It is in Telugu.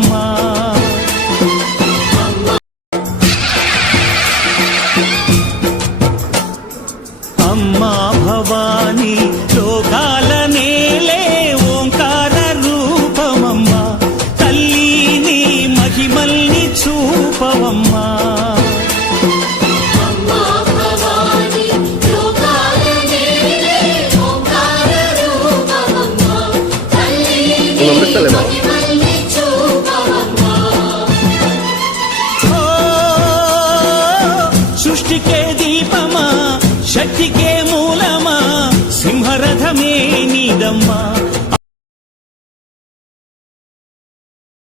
రూపమమ్మా. అమ్మా భవానీ లోకాల నేలే ఓంకార రూపమమ్మా. తల్లిని మహిమల్ని చూపవమ్మా. సృష్టికే దీపమా, శక్తికే మూలమా, సింహరథమే నీదమ్మా.